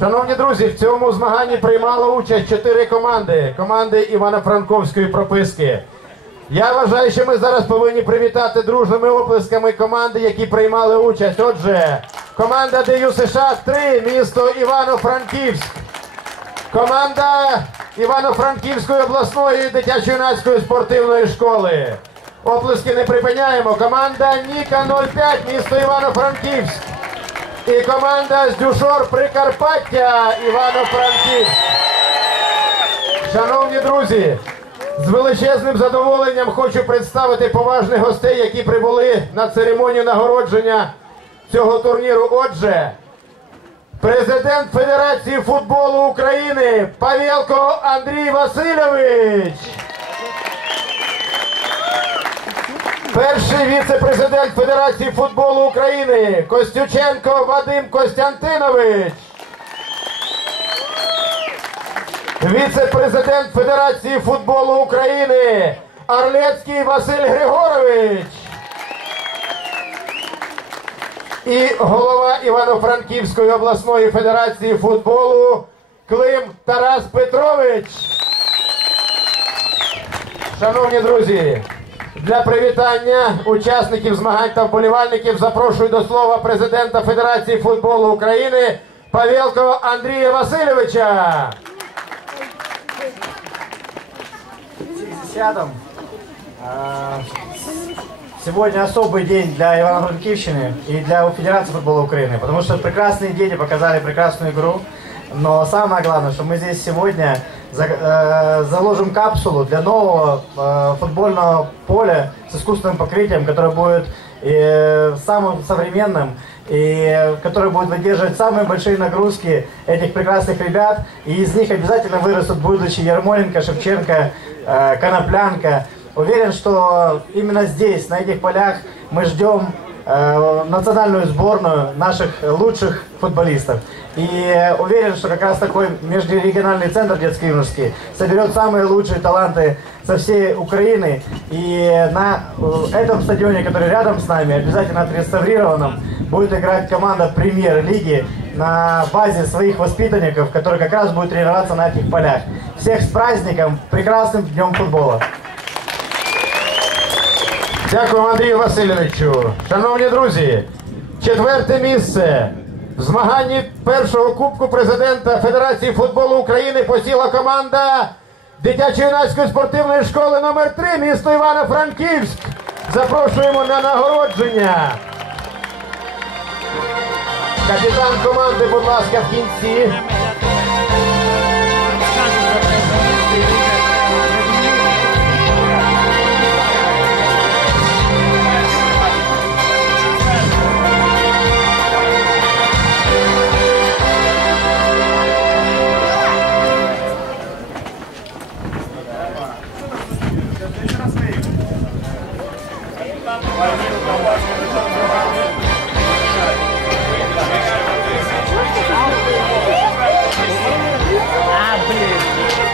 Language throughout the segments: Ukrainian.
Шановні друзі, в цьому змаганні приймало участь чотири команди. Команди Івано-Франковської прописки. Я вважаю, що ми зараз повинні привітати дружними оплесками команди, які приймали участь. Отже, команда ДЮ США 3, місто Івано-Франківськ. Команда Івано-Франківської обласної дитячо-юнацької спортивної школи. Оплески не припиняємо. Команда Ніка 05, місто Івано-Франківськ. І команда з Дюшор Прикарпаття Івано-Франківськ. Шановні друзі, з величезним задоволенням хочу представити поважних гостей, які прибули на церемонію нагородження цього турніру. Отже, президент Федерації футболу України Павєлко Андрій Васильович. Перший віце-президент Федерації футболу України Костюченко Вадим Костянтинович. Віце-президент Федерації футболу України Орлецький Василь Григорович. І голова Івано-Франківської обласної федерації футболу Клим Тарас Петрович. Шановні друзі, для привітання учасників змагань та вболівальників запрошую до слова президента Федерації футболу України Павелко Андрія Васильовича. Рядом. А, Сегодня особый день для Ивано-Франкивщины и для Федерации футбола Украины, потому что прекрасные дети показали прекрасную игру, но самое главное, что мы здесь сегодня за- э, заложим капсулу для нового э, футбольного поля с искусственным покрытием, которое будет э, самым современным и который будет выдерживать самые большие нагрузки этих прекрасных ребят. И из них обязательно вырастут будущие Ермоленко, Шевченко, э, Коноплянка. Уверен, что именно здесь, на этих полях, мы ждем национальную сборную наших лучших футболистов. И уверен, что как раз такой межрегиональный центр детский юношеский соберет самые лучшие таланты со всей Украины. И на этом стадионе, который рядом с нами, обязательно отреставрированном, будет играть команда премьер-лиги на базе своих воспитанников, которые как раз будут тренироваться на этих полях. Всех с праздником, прекрасным днем футбола! Дякую Андрію Васильовичу. Шановні друзі, четверте місце в змаганні першого кубку президента Федерації футболу України посіла команда дитячо-юнацької спортивної школи номер 3 місто Івано-Франківськ. Запрошуємо на нагородження. Капітан команди, будь ласка, в кінці.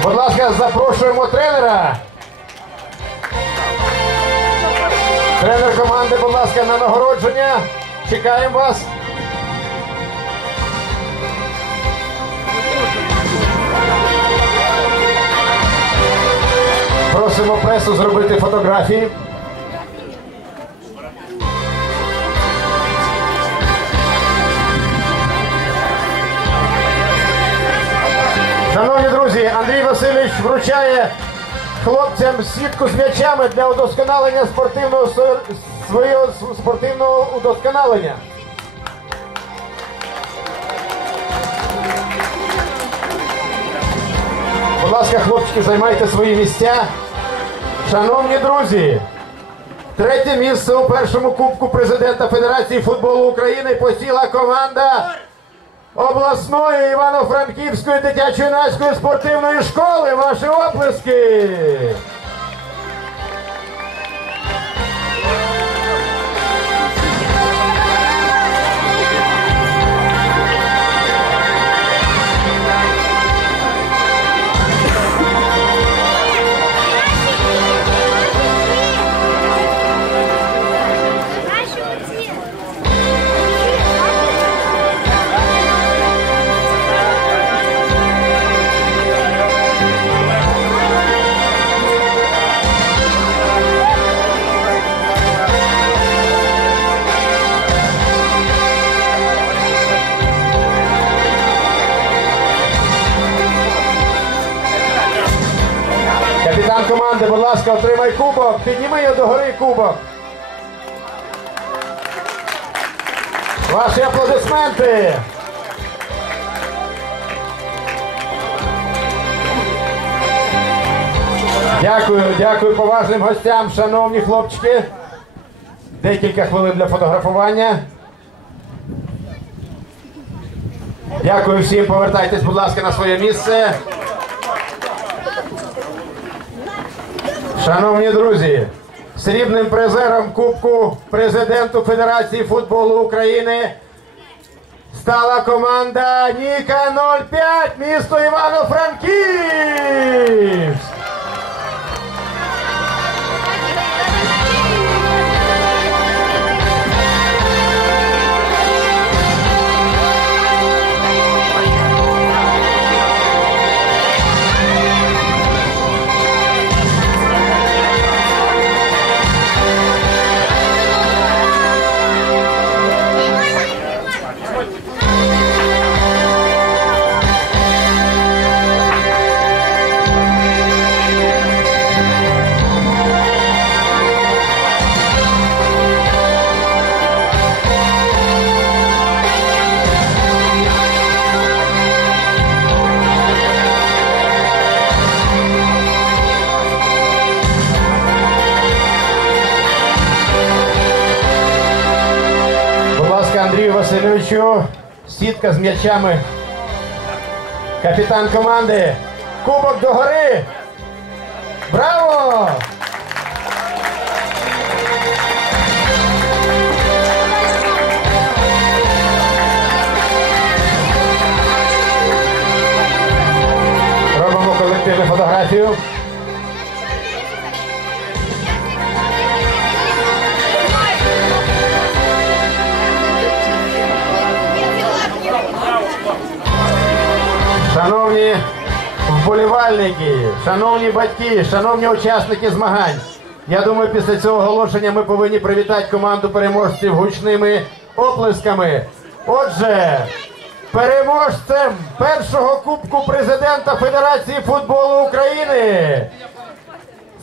Будь ласка, запрошуємо тренера. Тренер команди, будь ласка, на нагородження. Чекаємо вас. Просимо пресу зробити фотографії. Шановні друзі, Андрій Васильович вручає хлопцям сітку з м'ячами для удосконалення спортивного свого спортивного удосконалення. Будь ласка, хлопчики, займайте свої місця. Шановні друзі, третє місце у першому кубку президента Федерації футболу України посіла команда обласної Івано-Франківської дитячо-юнацької спортивної школи. Ваші оплески! Команди, будь ласка, отримай кубок. Підніми його догори кубок. Ваші аплодисменти. Дякую, дякую поважним гостям, шановні хлопчики. Декілька хвилин для фотографування. Дякую всім. Повертайтесь, будь ласка, на своє місце. Шановні друзі, срібним призером Кубку президенту Федерації футболу України стала команда Ніка 05 місто Івано-Франківськ. М'ячами. Капітан команди. Кубок догори. Браво! Робимо колективну фотографію. Шановні вболівальники, шановні батьки, шановні учасники змагань. Я думаю, після цього оголошення ми повинні привітати команду переможців гучними оплесками. Отже, переможцем першого кубку президента Федерації футболу України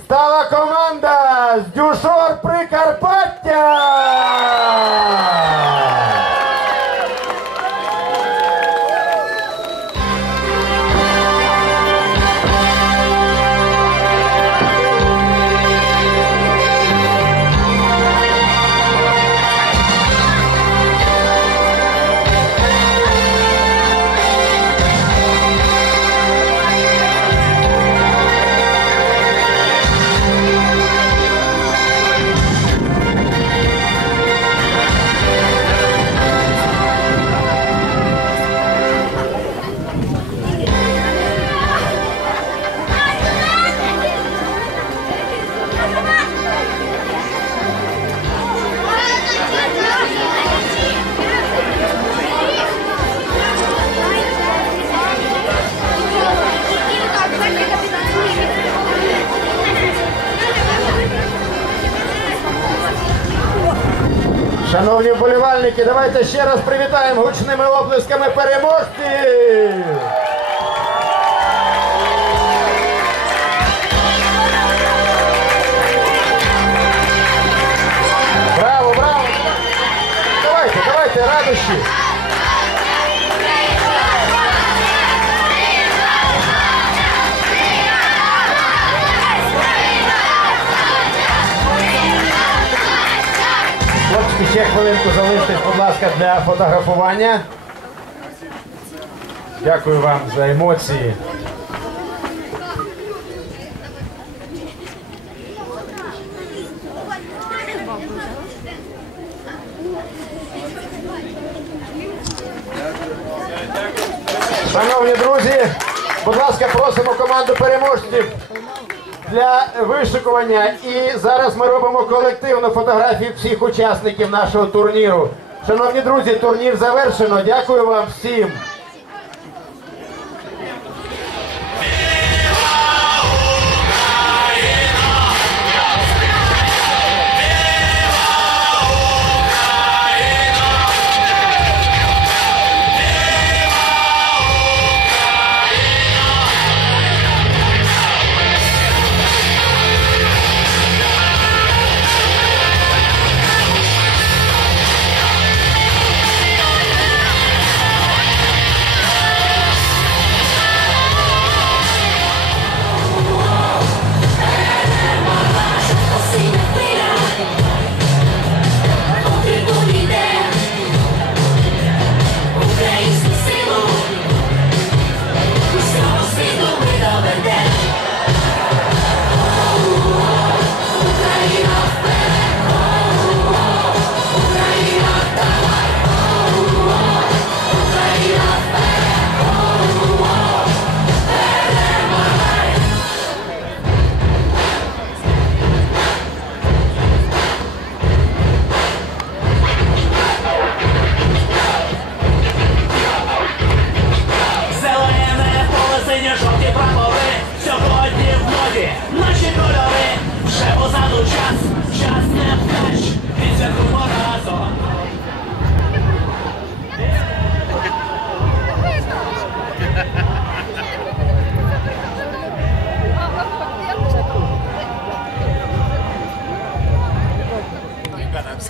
стала команда з Дюшор Прикарпаття. Шановні вболівальники, давайте ще раз привітаємо гучними оплесками переможців! Браво, браво! Давайте, давайте, радощі! Хлопчики, ще хвилинку залиштесь, будь ласка, для фотографування. Дякую вам за емоції. Шановні друзі, будь ласка, просимо команду переможців для вишикування. І зараз ми робимо колективну фотографію всіх учасників нашого турніру. Шановні друзі, турнір завершено. Дякую вам всім.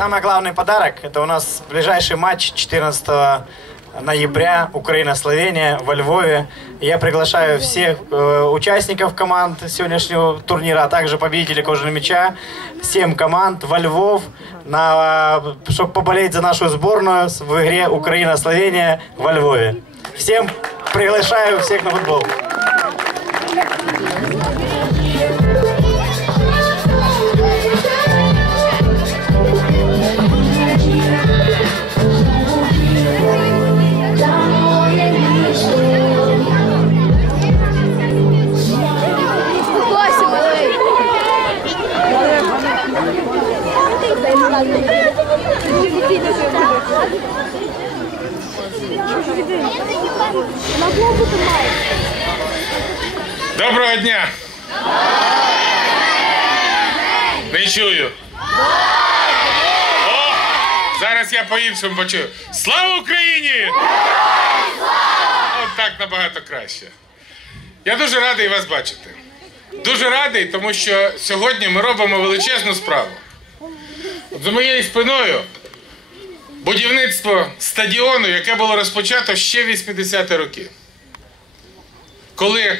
Самый главный подарок – это у нас ближайший матч 14 ноября Украина-Словения во Львове. Я приглашаю всех э, участников команд сегодняшнего турнира, а также победителей кожаного мяча, 7 команд во Львов, на, чтобы поболеть за нашу сборную в игре Украина-Словения во Львове. Всем приглашаю всех на футбол. Доброго дня! Не чую. О, зараз я по-іншому почую. Слава Україні! От так набагато краще. Я дуже радий вас бачити. Дуже радий, тому що сьогодні ми робимо величезну справу. От за моєю спиною будівництво стадіону, яке було розпочато ще в 80-ті роки коли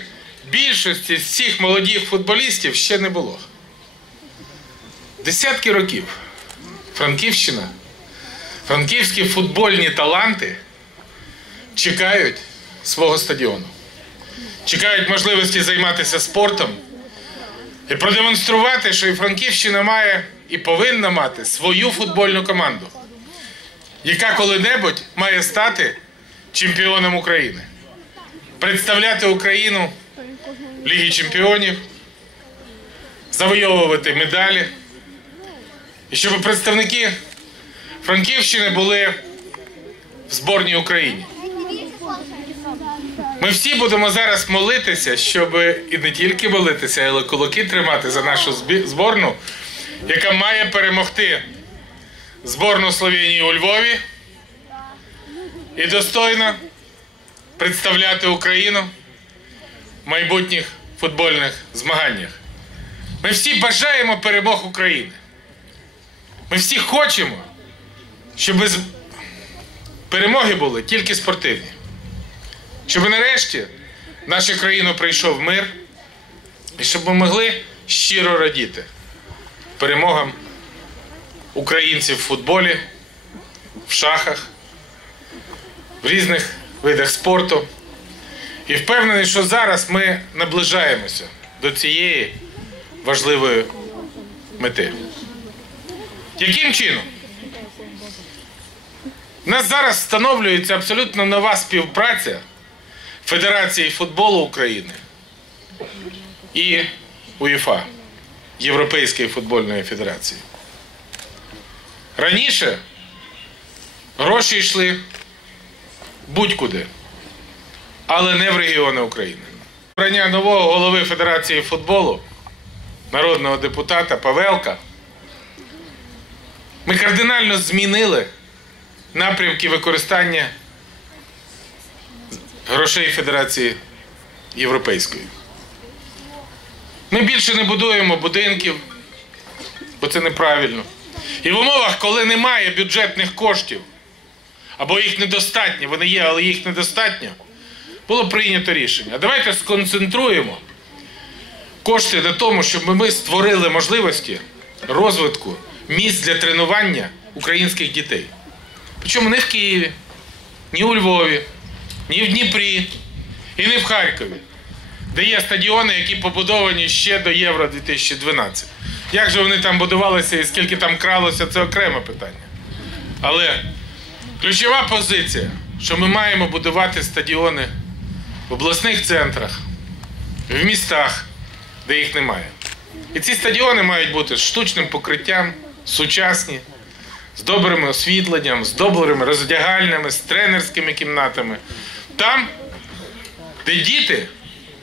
більшості з цих молодих футболістів ще не було. Десятки років Франківщина, франківські футбольні таланти чекають свого стадіону, чекають можливості займатися спортом і продемонструвати, що і Франківщина має і повинна мати свою футбольну команду, яка коли-небудь має стати чемпіоном України представляти Україну в Лігі Чемпіонів, завойовувати медалі. І щоб представники Франківщини були в зборній Україні. Ми всі будемо зараз молитися, щоб і не тільки молитися, але кулаки тримати за нашу зборну, яка має перемогти зборну Словенії у Львові і достойно представляти Україну майбутніх футбольних змаганнях. Ми всі бажаємо перемог України. Ми всі хочемо, щоб перемоги були тільки спортивні. Щоб нарешті в нашу країну прийшов мир, і щоб ми могли щиро радіти перемогам українців в футболі, в шахах, в різних видах спорту. І впевнений, що зараз ми наближаємося до цієї важливої мети. Яким чином? У нас зараз встановлюється абсолютно нова співпраця Федерації футболу України і УЄФА Європейської футбольної федерації. Раніше гроші йшли будь-куди, але не в регіони України. Обрання нового голови Федерації футболу, народного депутата Павелка, ми кардинально змінили напрямки використання грошей Федерації Європейської. Ми більше не будуємо будинків, бо це неправильно. І в умовах, коли немає бюджетних коштів, або їх недостатньо, вони є, але їх недостатньо, було прийнято рішення. Давайте сконцентруємо кошти на тому, щоб ми створили можливості розвитку місць для тренування українських дітей. Причому не в Києві, ні у Львові, ні в Дніпрі і не в Харкові, де є стадіони, які побудовані ще до Євро 2012. Як же вони там будувалися і скільки там кралося, це окреме питання. Але ключова позиція, що ми маємо будувати стадіони в обласних центрах, в містах, де їх немає. І ці стадіони мають бути з штучним покриттям, сучасні, з добрим освітленням, з добрими роздягальнями, з тренерськими кімнатами. Там, де діти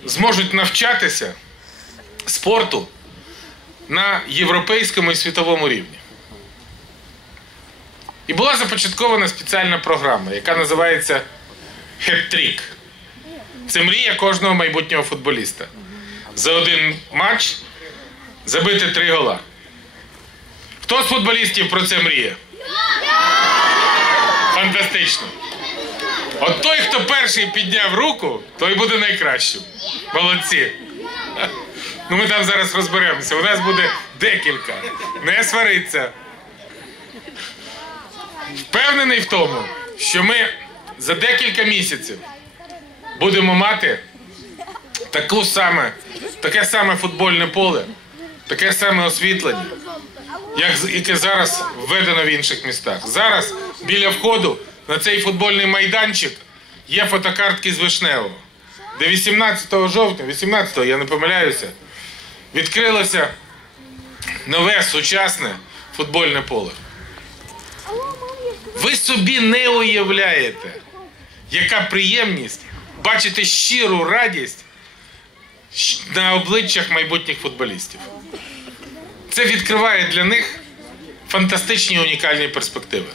зможуть навчатися спорту на європейському і світовому рівні. І була започаткована спеціальна програма, яка називається Хет-трік. Це мрія кожного майбутнього футболіста. За один матч забити три гола. Хто з футболістів про це мріє? Фантастично. От той, хто перший підняв руку, той буде найкращим. Молодці. Ну ми там зараз розберемося. У нас буде декілька. Не свариться. Впевнений в тому, що ми за декілька місяців будемо мати таку саме, таке саме футбольне поле, таке саме освітлення, як, яке зараз введено в інших містах. Зараз біля входу на цей футбольний майданчик є фотокартки з Вишневого, де 18 жовтня, 18-го, я не помиляюся, відкрилося нове сучасне футбольне поле. Ви собі не уявляєте, яка приємність бачити щиру радість на обличчях майбутніх футболістів. Це відкриває для них фантастичні унікальні перспективи.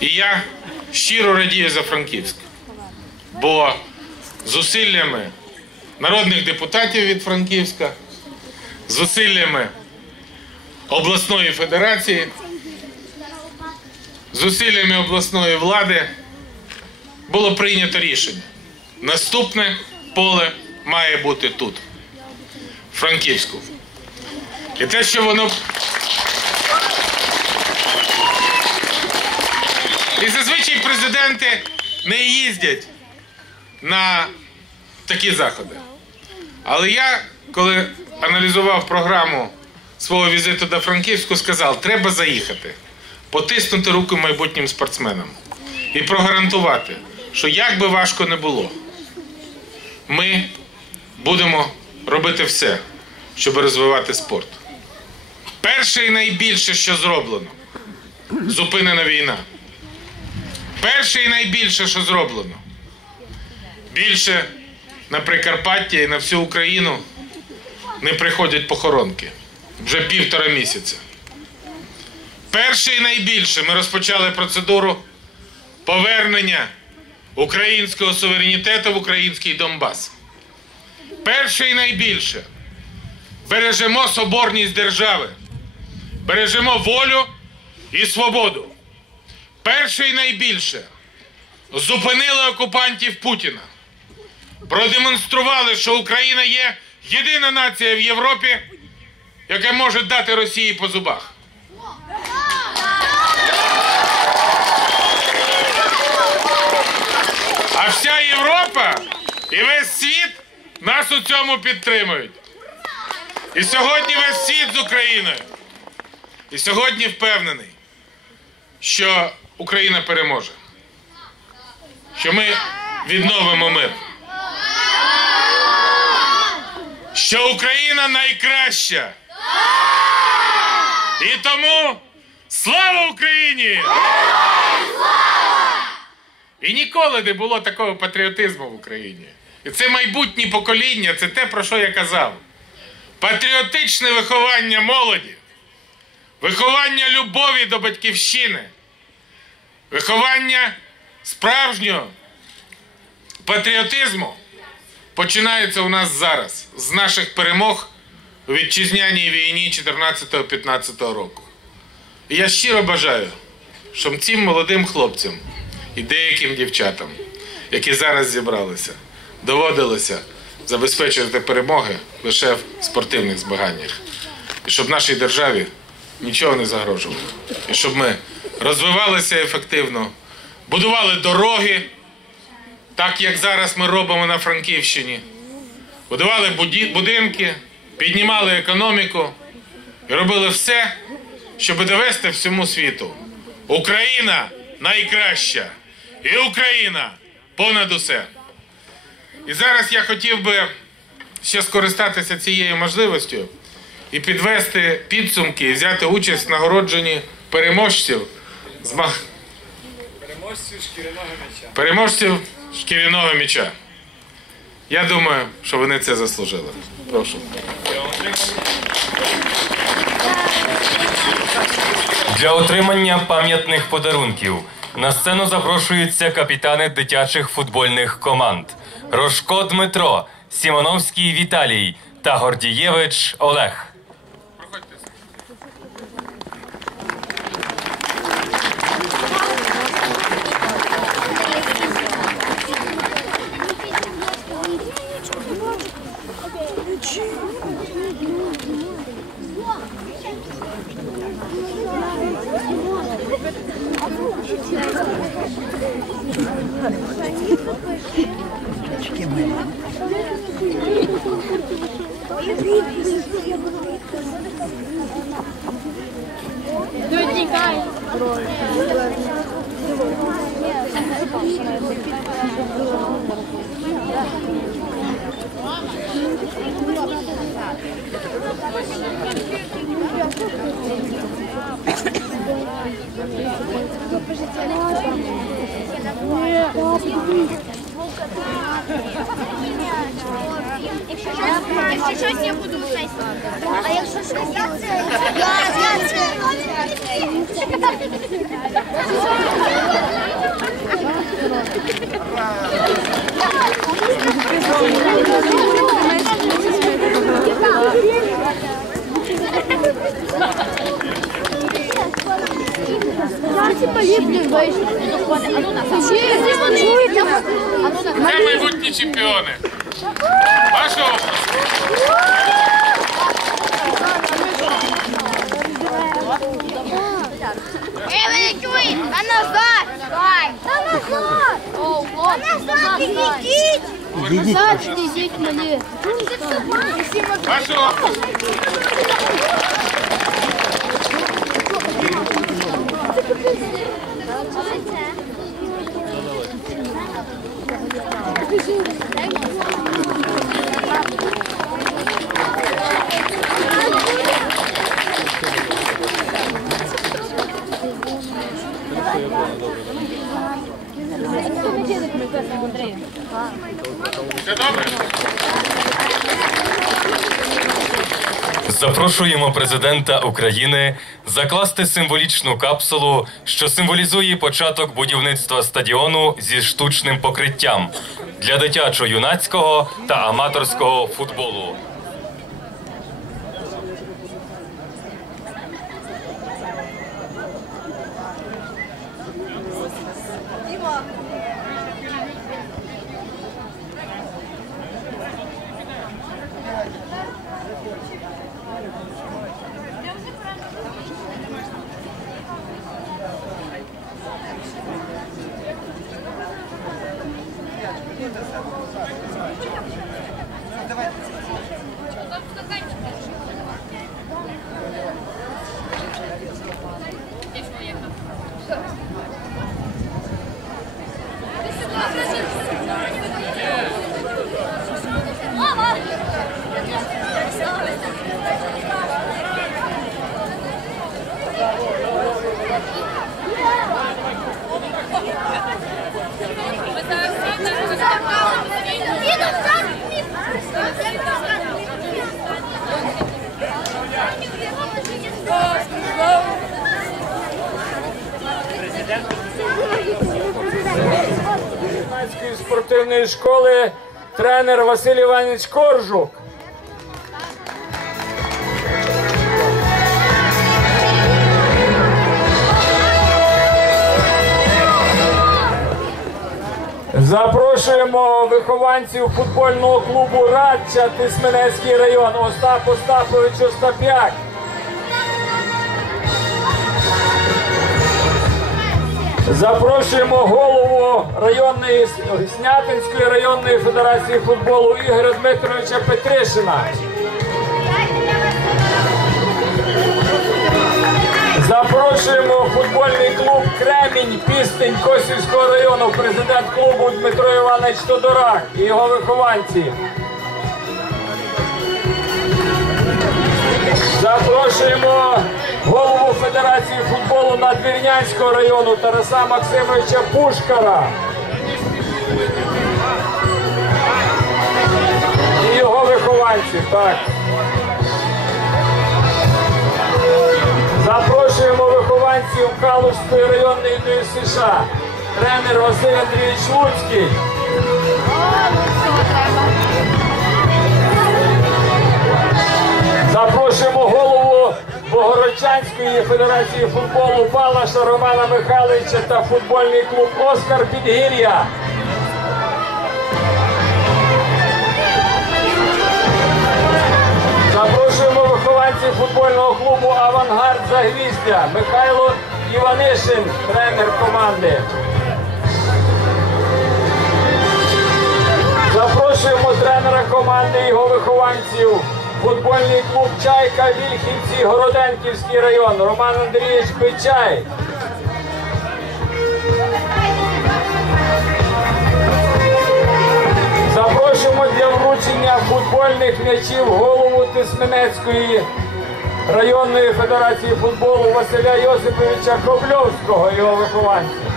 І я щиро радію за Франківськ, бо зусиллями народних депутатів від Франківська, зусиллями обласної федерації, зусиллями обласної влади було прийнято рішення. Наступне поле має бути тут, в Франківську. І те, що воно. І зазвичай президенти не їздять на такі заходи. Але я, коли аналізував програму свого візиту до Франківську, сказав, треба заїхати, потиснути руку майбутнім спортсменам і прогарантувати, що як би важко не було, ми будемо робити все, щоб розвивати спорт. Перше і найбільше, що зроблено, зупинена війна. Перше і найбільше, що зроблено. Більше на Прикарпаття і на всю Україну не приходять похоронки. Вже півтора місяця. Перше і найбільше ми розпочали процедуру повернення українського суверенітету в український Донбас. Перше і найбільше бережемо соборність держави, бережемо волю і свободу. Перше і найбільше зупинили окупантів Путіна, продемонстрували, що Україна є єдина нація в Європі, яка може дати Росії по зубах. А вся Європа і весь світ нас у цьому підтримують. І сьогодні весь світ з Україною. І сьогодні впевнений, що Україна переможе. Що ми відновимо мир. Що Україна найкраща. І тому слава Україні! І ніколи не було такого патріотизму в Україні. І це майбутнє покоління, це те, про що я казав. Патріотичне виховання молоді, виховання любові до батьківщини, виховання справжнього патріотизму починається у нас зараз, з наших перемог у вітчизняній війні 14-15 року. І я щиро бажаю, щоб цим молодим хлопцям і деяким дівчатам, які зараз зібралися, доводилося забезпечувати перемоги лише в спортивних змаганнях. І щоб нашій державі нічого не загрожувало. І щоб ми розвивалися ефективно, будували дороги, так як зараз ми робимо на Франківщині, будували будинки, піднімали економіку і робили все, щоб довести всьому світу. Україна найкраща, і Україна понад усе. І зараз я хотів би ще скористатися цією можливістю і підвести підсумки, і взяти участь в нагородженні переможців змаг... Переможців шкіряного м'яча. переможців шкіряного м'яча. Я думаю, що вони це заслужили. Прошу. Для отримання пам'ятних подарунків на сцену запрошуються капітани дитячих футбольних команд Рожко Дмитро, Сімоновський Віталій та Гордієвич Олег. Очки мои. Дякую за перегляд! Якщо щось, я буду шесть. А якщо щось, я це. Я, я це. Я майбутні чемпіони. Ваші оплески. Эй, вы не чуете? А назад! Давай! Да назад! О, вот! назад идите! Назад идите, мне! Ваші Все добре? Запрошуємо президента України закласти символічну капсулу, що символізує початок будівництва стадіону зі штучним покриттям для дитячо-юнацького та аматорського футболу. Юнацької спортивної школи тренер Василь Іванович Коржук. Запрошуємо вихованців футбольного клубу Радча Тисменецький район Остап Остапович Остап'як. Запрошуємо голову районної Снятинської районної федерації футболу Ігоря Дмитровича Петришина. Запрошуємо футбольний клуб Кремінь Пістень Косівського району, президент клубу Дмитро Іванович Тодорак і його вихованці. Запрошуємо голову Федерації футболу Надвірнянського району Тараса Максимовича Пушкара. І його вихованців, так. Запрошуємо вихованців Калужської районної ДЮСШ. Тренер Василь Андрійович Луцький. Запрошуємо голову Богородчанської федерації футболу Балаша Романа Михайловича та футбольний клуб Оскар Підгір'я. Запрошуємо вихованців футбольного клубу Авангард Загвіздя Михайло Іванишин, тренер команди. Запрошуємо тренера команди його вихованців. Футбольний клуб Чайка Вільхівці, Городенківський район. Роман Андрійович Печай. Запрошуємо для вручення футбольних м'ячів голову Тисменецької районної федерації футболу Василя Йосиповича Кобльовського, його вихованця.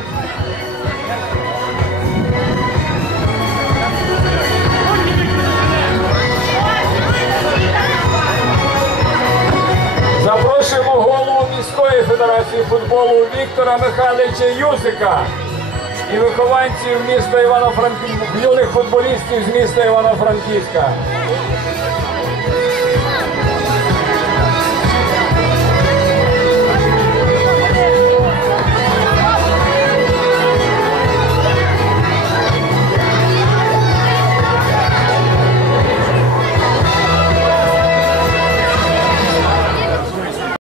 Запрошуємо голову міської федерації футболу Віктора Михайловича Юзика і вихованців міста Івано-Франківська юних футболістів з міста Івано-Франківська.